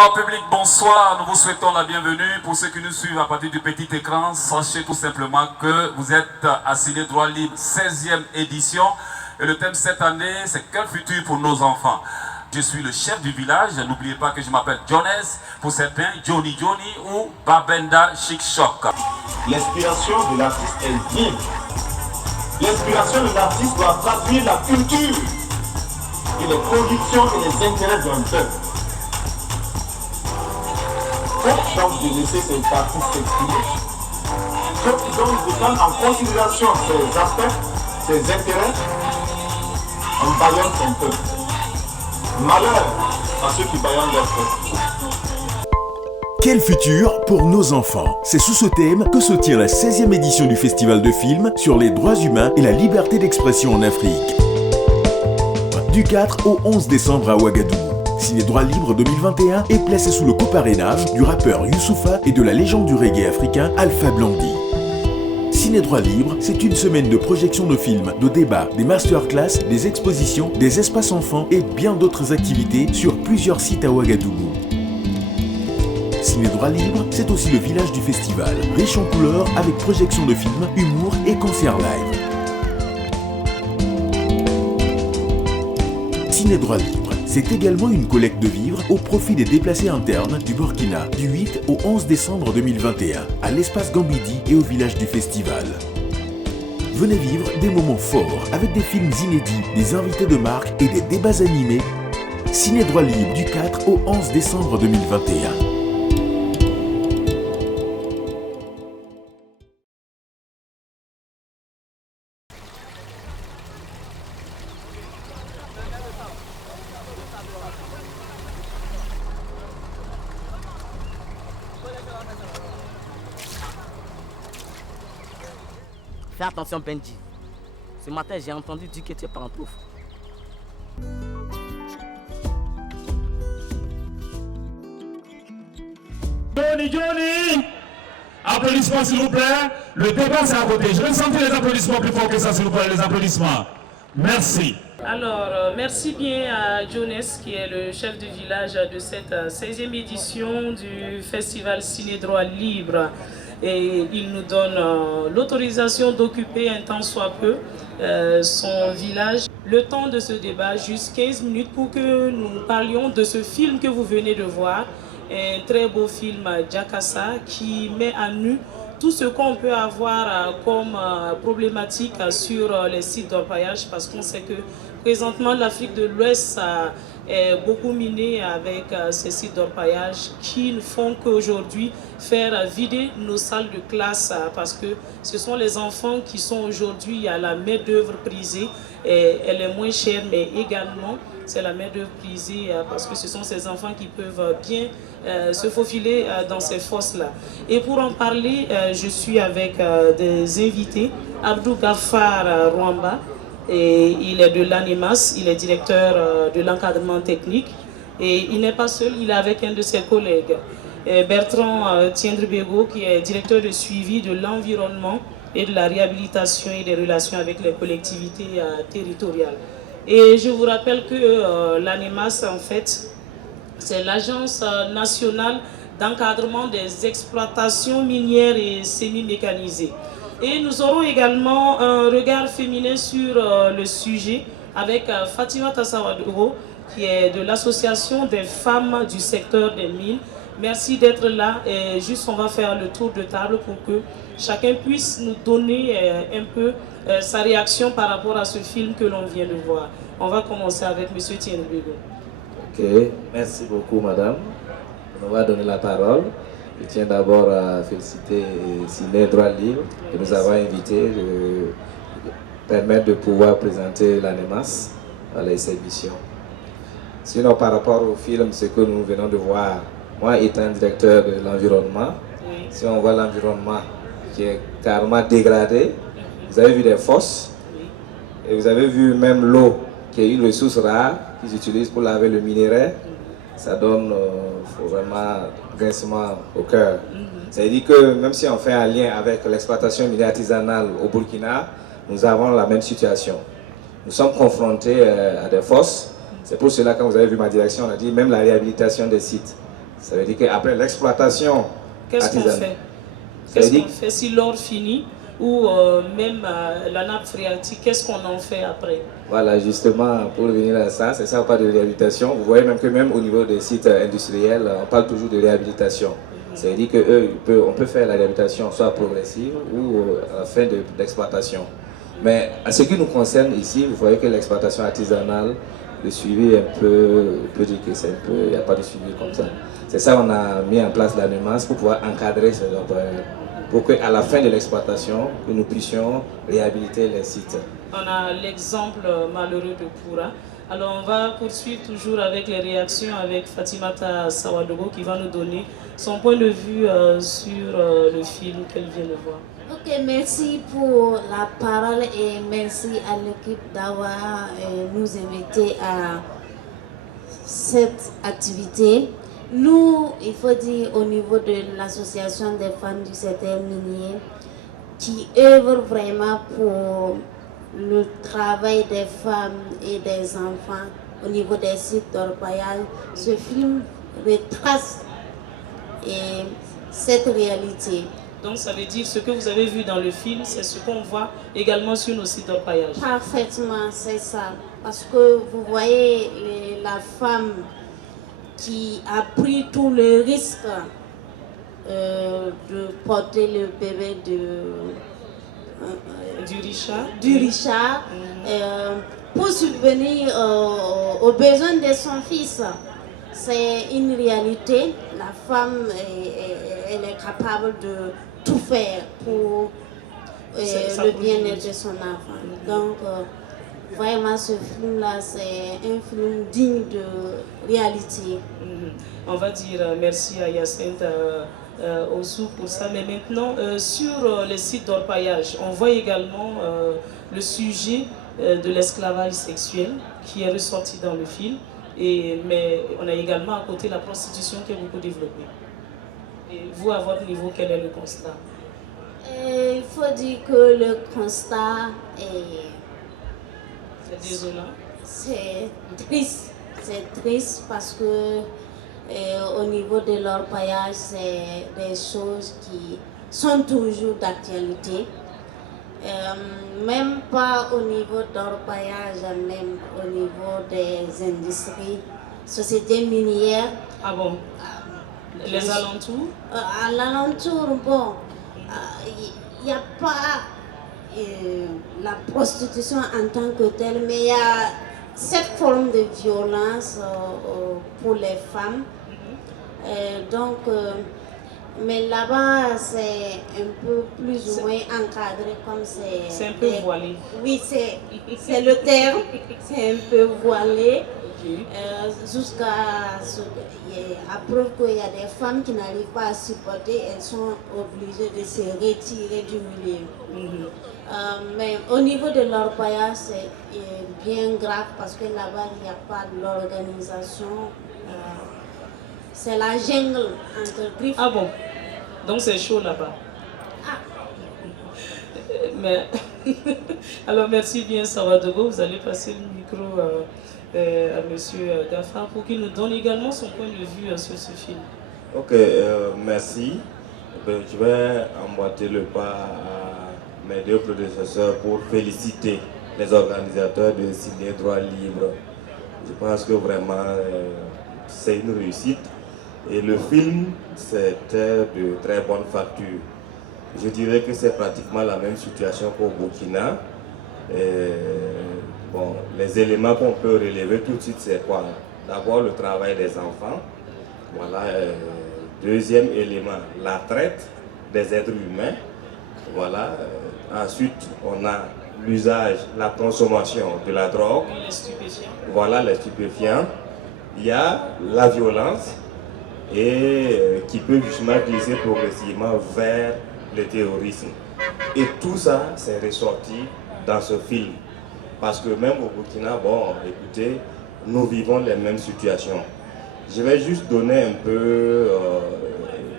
Alors public, bonsoir, nous vous souhaitons la bienvenue. Pour ceux qui nous suivent à partir du petit écran, sachez tout simplement que vous êtes à Ciné Droit Libre 16e édition. Et le thème cette année, c'est quel futur pour nos enfants? Je suis le chef du village, n'oubliez pas que je m'appelle Jones, pour certains Johnny ou Babenda Chic Choc. L'inspiration de l'artiste est libre. L'inspiration de l'artiste doit traduire la culture et les convictions et les intérêts d'un peuple. Faut donc de laisser ces artistes s'exprimer. Faut donc de prendre en considération ces aspects, ces intérêts, en baillant son peuple. Malheur à ceux qui baillonnent leur peuple. Quel futur pour nos enfants? C'est sous ce thème que se tient la 16e édition du Festival de films sur les droits humains et la liberté d'expression en Afrique. Du 4 au 11 décembre à Ouagadougou. Ciné Droit Libre 2021 est placé sous le coparrainage du rappeur Youssoupha et de la légende du reggae africain Alpha Blondy. Ciné Droit Libre, c'est une semaine de projection de films, de débats, des masterclass, des expositions, des espaces enfants et bien d'autres activités sur plusieurs sites à Ouagadougou. Ciné Droit Libre, c'est aussi le village du festival, riche en couleurs avec projection de films, humour et concerts live. Ciné Droit Libre, c'est également une collecte de vivres au profit des déplacés internes du Burkina du 8 au 11 décembre 2021 à l'espace Gambidi et au village du festival. Venez vivre des moments forts avec des films inédits, des invités de marque et des débats animés. Ciné Droit Libre du 4 au 11 décembre 2021. Fais attention Benji. Ce matin j'ai entendu dire que tu es pantoufle. Johnny! Applaudissements s'il vous plaît. Le débat c'est à côté. Je veux sentir les applaudissements plus fort que ça s'il vous plaît, les applaudissements. Merci. Alors, merci bien à Jones qui est le chef du village de cette 16e édition du Festival Ciné Droit Libre. Et il nous donne l'autorisation d'occuper un temps soit peu son village. Le temps de ce débat, juste 15 minutes pour que nous parlions de ce film que vous venez de voir. Un très beau film Jakassa qui met à nu tout ce qu'on peut avoir comme problématique sur les sites d'orpaillage parce qu'on sait que présentement l'Afrique de l'Ouest est beaucoup minée avec ces sites d'orpaillage qui ne font qu'aujourd'hui faire vider nos salles de classe parce que ce sont les enfants qui sont aujourd'hui à la main-d'œuvre prisée et elle est moins chère mais également c'est la main-d'œuvre prisée parce que ce sont ces enfants qui peuvent bien se faufiler dans ces fosses-là. Et pour en parler, je suis avec des invités. Abdou Gafar Rwamba, et il est de l'ANEMAS, il est directeur de l'encadrement technique. Et il n'est pas seul, il est avec un de ses collègues, Bertrand Tiendrebego, qui est directeur de suivi de l'environnement et de la réhabilitation et des relations avec les collectivités territoriales. Et je vous rappelle que l'ANEMAS, en fait, c'est l'Agence nationale d'encadrement des exploitations minières et semi-mécanisées. Et nous aurons également un regard féminin sur le sujet avec Fatima Tassawadoro, qui est de l'Association des femmes du secteur des mines. Merci d'être là et juste on va faire le tour de table pour que chacun puisse nous donner un peu sa réaction par rapport à ce film que l'on vient de voir. On va commencer avec M. Tiendrebego. Ok, merci beaucoup madame. On va donner la parole. Je tiens d'abord à féliciter Ciné Droit Libre de nous avoir invités, de permettre de pouvoir présenter l'ANEMAS à l'exhibition. Sinon par rapport au film, ce que nous venons de voir, moi étant directeur de l'environnement, oui. Si on voit l'environnement qui est carrément dégradé, vous avez vu des fosses, oui. Et vous avez vu même l'eau qui est une ressource rare qu'ils utilisent pour laver le minerai, ça donne vraiment grincement au cœur. Ça veut dire que même si on fait un lien avec l'exploitation minière artisanale au Burkina, nous avons la même situation. Nous sommes confrontés à des fosses. C'est pour cela, quand vous avez vu ma direction, on a dit même la réhabilitation des sites. Ça veut dire qu'après l'exploitation Qu'est-ce qu'on artisanale, fait? Qu'est-ce qu'on fait si l'or finit ou même la nappe phréatique, qu'est-ce qu'on en fait après? voilà, justement, pour revenir à ça, c'est ça, on parle de réhabilitation. Vous voyez même que même au niveau des sites industriels, on parle toujours de réhabilitation. Ça veut dire qu'on peut faire la réhabilitation soit progressive ou à la fin de l'exploitation. Mais à ce qui nous concerne ici, vous voyez que l'exploitation artisanale, le suivi est un peu, on peut dire que c'est un peu, il n'y a pas de suivi comme ça. C'est ça qu'on a mis en place l'ANEMAS pour pouvoir encadrer ces employeurs, pour qu'à la fin de l'exploitation, que nous puissions réhabiliter les sites. On a l'exemple malheureux de Poura. Alors on va poursuivre toujours avec les réactions avec Fatimata Sawadogo qui va nous donner son point de vue sur le film qu'elle vient de voir. Ok, merci pour la parole et merci à l'équipe d'avoir nous invités à cette activité. Nous, il faut dire au niveau de l'association des femmes du secteur minier qui œuvre vraiment pour le travail des femmes et des enfants au niveau des sites d'orpaillage, ce film retrace cette réalité. Donc ça veut dire ce que vous avez vu dans le film, c'est ce qu'on voit également sur nos sites d'orpaillage. Parfaitement, c'est ça. Parce que vous voyez la femme qui a pris tout le risque de porter le bébé du Richard pour subvenir aux besoins de son fils. C'est une réalité. La femme, elle est capable de tout faire pour le bien-être de son enfant. Donc, vraiment, ce film-là, c'est un film digne de réalité. On va dire merci à Yacinthe Ossou pour ça. Mais maintenant, sur les sites d'orpaillage, on voit également le sujet de l'esclavage sexuel qui est ressorti dans le film. Mais on a également à côté la prostitution qui est beaucoup développée. Et vous, à votre niveau, quel est le constat? Il faut dire que le constat est... C'est désolant. C'est triste. C'est triste parce que au niveau de l'orpaillage, c'est des choses qui sont toujours d'actualité. Même pas au niveau d'orpaillage, même au niveau des industries, sociétés minières. Ah bon? Les alentours? À l'alentour, bon, il n'y a pas la prostitution en tant que telle, mais il y a cette forme de violence pour les femmes. Mais là-bas, c'est un peu plus ou moins encadré comme c'est... C'est un peu voilé. Oui, c'est le terme. C'est un peu voilé. Okay. Jusqu'à preuve qu'il y a des femmes qui n'arrivent pas à supporter, elles sont obligées de se retirer du milieu. Mais au niveau de l'orpaillage, c'est bien grave parce que là-bas, il n'y a pas l'organisation. C'est la jungle entre griffes. Ah bon? Donc c'est chaud là-bas. Ah. Mais alors merci bien Sawadogo, vous allez passer le micro à monsieur Gafar pour qu'il nous donne également son point de vue sur ce film. Ok, merci. Je vais emboîter le pas à mes deux prédécesseurs pour féliciter les organisateurs de Ciné Droit Libre. Je pense que vraiment c'est une réussite. Et le film, c'était de très bonne facture. Je dirais que c'est pratiquement la même situation qu'au Burkina. Bon, les éléments qu'on peut relever tout de suite, c'est quoi? D'abord, le travail des enfants. Voilà. Deuxième élément, la traite des êtres humains. Voilà. Ensuite, on a l'usage, la consommation de la drogue. Les stupéfiants. Voilà, les stupéfiants. Il y a la violence et qui peut justement glisser progressivement vers le terrorisme. Et tout ça, c'est ressorti dans ce film. Parce que même au Burkina, bon, écoutez, nous vivons les mêmes situations. Je vais juste donner un peu,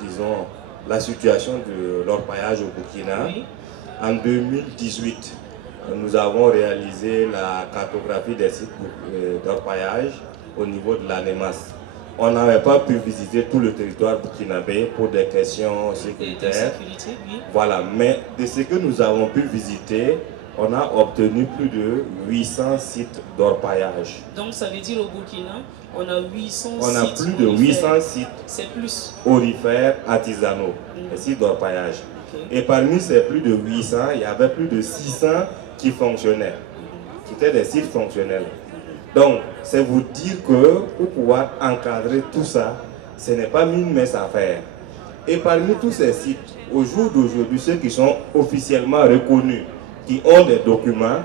disons, la situation de l'orpaillage au Burkina. Oui. En 2018, nous avons réalisé la cartographie des sites d'orpaillage au niveau de l'ANEMAS. on n'avait pas pu visiter tout le territoire burkinabé pour des questions sécuritaires. Oui. Voilà, mais de ce que nous avons pu visiter, on a obtenu plus de 800 sites d'orpaillage. Donc ça veut dire au Burkina, on a 800 sites. On a plus de 800 sites C'est plus. orifères artisanaux, des sites d'orpaillage. Et parmi ces plus de 800, il y avait plus de 600 qui fonctionnaient, qui étaient des sites fonctionnels. Donc, c'est vous dire que pour pouvoir encadrer tout ça, ce n'est pas une mince affaire. Et parmi tous ces sites, au jour d'aujourd'hui, ceux qui sont officiellement reconnus, qui ont des documents,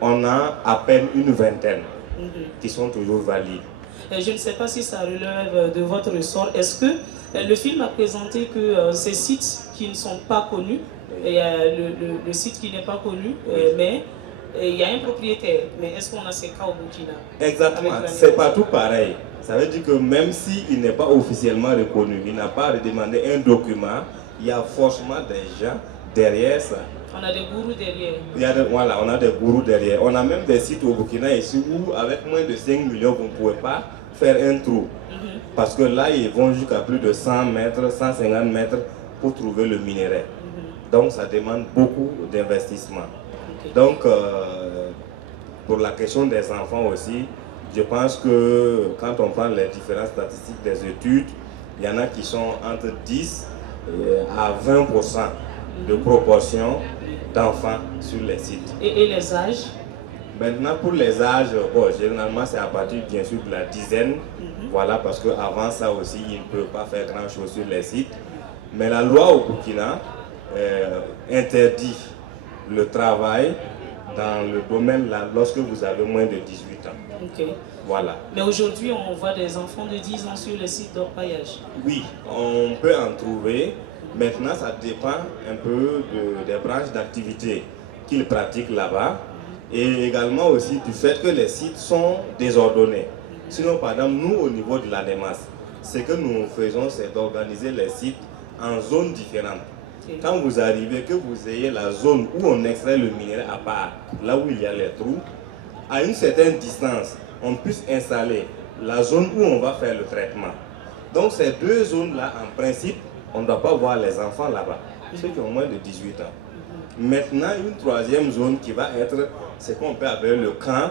on a à peine une vingtaine qui sont toujours valides. Je ne sais pas si ça relève de votre ressort. Est-ce que le film a présenté que ces sites qui ne sont pas connus, il y a le site qui n'est pas connu, mais il y a un propriétaire, mais est-ce qu'on a ces cas au Burkina? Exactement, c'est partout pareil. Ça veut dire que même s'il n'est pas officiellement reconnu, il n'a pas redemandé un document, il y a forcément des gens derrière ça. On a des gourous derrière. Voilà, on a des gourous derrière. On a même des sites au Burkina ici où avec moins de 5 millions, vous ne pouvez pas faire un trou. Parce que là, ils vont jusqu'à plus de 100 mètres, 150 mètres pour trouver le minerai. Donc ça demande beaucoup d'investissement. Donc, pour la question des enfants aussi, je pense que quand on prend les différentes statistiques des études, il y en a qui sont entre 10 à 20% de proportion d'enfants sur les sites. Et les âges? Maintenant, pour les âges, bon, généralement, c'est à partir bien sûr de la dizaine. Voilà, parce qu'avant ça aussi, ils ne peuvent pas faire grand-chose sur les sites. Mais la loi au Burkina interdit le travail dans le domaine là, lorsque vous avez moins de 18 ans. Ok. Voilà. Mais aujourd'hui, on voit des enfants de 10 ans sur les sites d'orpaillage. Oui, on peut en trouver. Maintenant, ça dépend un peu des branches d'activité qu'ils pratiquent là-bas. Et également aussi du fait que les sites sont désordonnés. Sinon, par exemple, nous, au niveau de la DEMAS, ce que nous faisons, c'est d'organiser les sites en zones différentes. Quand vous arrivez, que vous ayez la zone où on extrait le minerai à part, là où il y a les trous, à une certaine distance, on puisse installer la zone où on va faire le traitement. Donc ces deux zones-là, en principe, on ne doit pas voir les enfants là-bas, ceux qui ont moins de 18 ans. Maintenant, une troisième zone qui va être ce qu'on peut appeler le camp.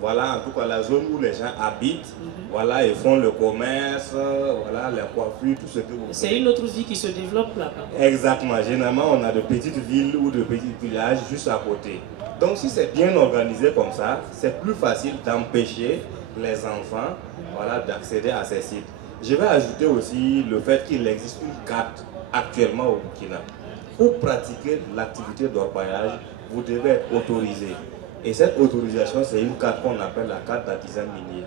Voilà, en tout cas, la zone où les gens habitent. Voilà, ils font le commerce, voilà, les coiffures, tout ce que vous voulez. C'est une autre vie qui se développe là-bas. Exactement. Généralement, on a de petites villes ou de petits villages juste à côté. Donc, si c'est bien organisé comme ça, c'est plus facile d'empêcher les enfants, voilà, d'accéder à ces sites. Je vais ajouter aussi le fait qu'il existe une carte actuellement au Burkina. Pour pratiquer l'activité d'orpaillage, vous devez être autorisé. Et cette autorisation, c'est une carte qu'on appelle la carte d'artisan minier.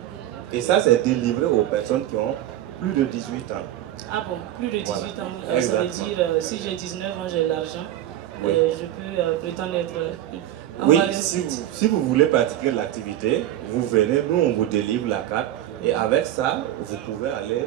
Et ça, c'est délivré aux personnes qui ont plus de 18 ans. Ah bon, plus de 18 ans. Ça veut dire, si j'ai 19 ans, j'ai l'argent, oui. Je peux prétendre être... Oui, si vous voulez pratiquer l'activité, vous venez, nous on vous délivre la carte. Et avec ça, vous pouvez aller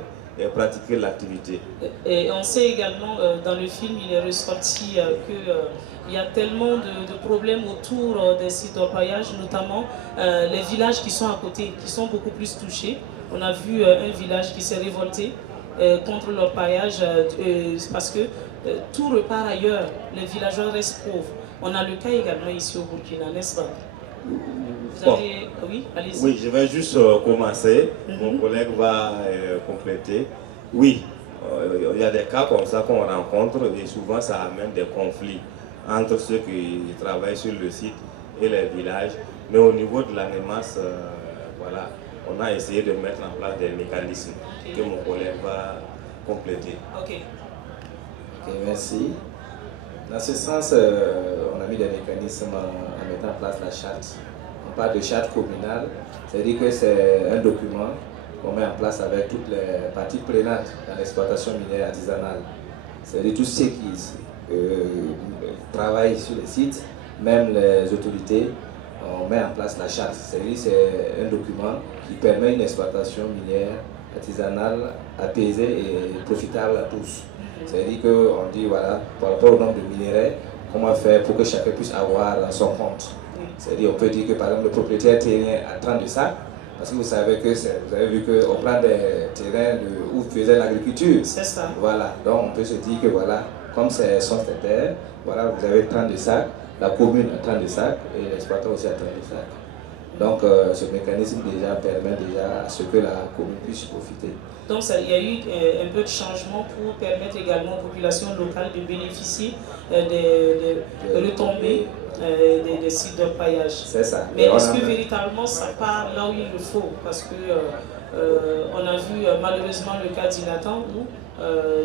pratiquer l'activité. Et on sait également, dans le film, il est ressorti qu'il y a tellement de problèmes autour des sites d'orpaillage, notamment les villages qui sont à côté, qui sont beaucoup plus touchés. On a vu un village qui s'est révolté contre l'orpaillage parce que tout repart ailleurs, les villageois restent pauvres. On a le cas également ici au Burkina, n'est-ce pas? Vous avez... Oui, allez-y. Oui, je vais juste commencer. Mon collègue va compléter. Oui, il y a des cas comme ça qu'on rencontre et souvent ça amène des conflits entre ceux qui travaillent sur le site et les villages. Mais au niveau de la NEMAS, voilà, on a essayé de mettre en place des mécanismes que mon collègue va compléter. Ok, merci. Dans ce sens, on a mis des mécanismes en mettant en place la charte. On parle de charte communale, c'est-à-dire que c'est un document qu'on met en place avec toutes les parties prenantes dans l'exploitation minière artisanale. C'est-à-dire tous ceux qui travaillent sur les sites, même les autorités, on met en place la charte. C'est-à-dire que c'est un document qui permet une exploitation minière artisanale apaisée et profitable à tous. C'est-à-dire qu'on dit, voilà, par rapport au nombre de minerais, comment faire pour que chacun puisse avoir son compte. C'est-à-dire on peut dire que par exemple le propriétaire terrien a 30 de sacs, Parce que vous avez vu qu'on prend des terrains où vous faisiez l'agriculture. C'est ça. Voilà, donc on peut se dire que voilà, comme c'est son terre, voilà, vous avez tant de sacs, la commune a tant de sacs et l'exploitant aussi a tant de sacs. Donc ce mécanisme déjà permet déjà à ce que la commune puisse profiter. Donc il y a eu un peu de changement pour permettre également aux populations locales de bénéficier des retombées des sites de paillage. C'est ça. Mais est-ce que véritablement ça part là où il le faut? Parce que on a vu malheureusement le cas d'Inatan où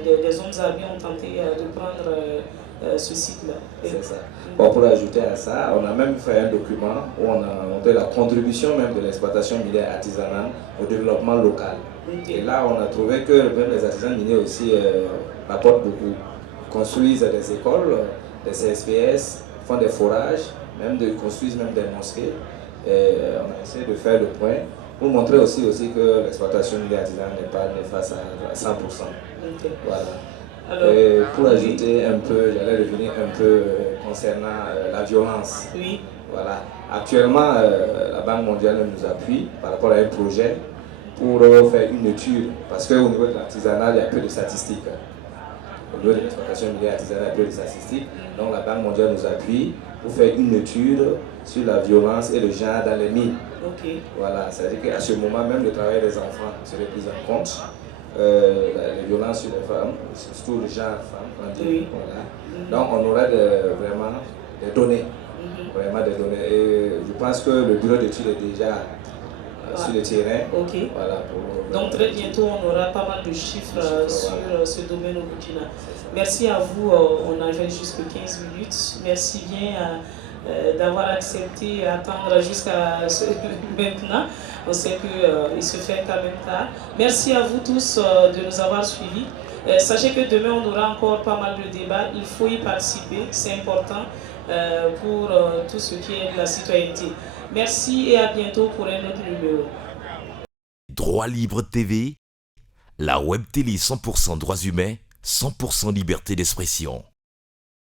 des hommes armés ont tenté de prendre ce site-là. C'est ça. Bon, pour ajouter à ça, on a même fait un document où on a montré la contribution même de l'exploitation minière artisanale au développement local. Et là, on a trouvé que même les artisans miniers aussi apportent beaucoup. Construisent des écoles, des CSPS, font des forages, construisent même des mosquées. Et on a essayé de faire le point pour montrer aussi que l'exploitation minière artisanale n'est pas néfaste à 100%. Voilà. Alors, et pour ajouter un peu, j'allais revenir un peu concernant la violence. Oui. Voilà. Actuellement, la Banque mondiale nous appuie par rapport à un projet pour faire une étude, parce qu'au niveau de l'artisanat, il y a peu de statistiques. Au niveau de l'exploitation minière artisanale, il y a peu de statistiques. Donc la Banque mondiale nous appuie pour faire une étude sur la violence et le genre dans les mines. Okay. Voilà, c'est-à-dire qu'à ce moment, même le travail des enfants serait pris en compte. Les violences sur les femmes, surtout le genre femmes. Oui. Voilà. Donc on aura vraiment des données. Vraiment des données. Et je pense que le bureau d'études est déjà sur le terrain. Okay. Voilà, donc très bientôt on aura pas mal de chiffres sur ce domaine au Burkina. Merci à vous, on a fait jusqu'à 15 minutes. Merci bien d'avoir accepté attendre jusqu'à maintenant. On sait qu'il se fait quand même tard. Merci à vous tous de nous avoir suivis. Sachez que demain on aura encore pas mal de débats. Il faut y participer, c'est important pour tout ce qui est de la citoyenneté. Merci et à bientôt pour un autre numéro. Droit Libre TV, la web télé 100% droits humains, 100% liberté d'expression.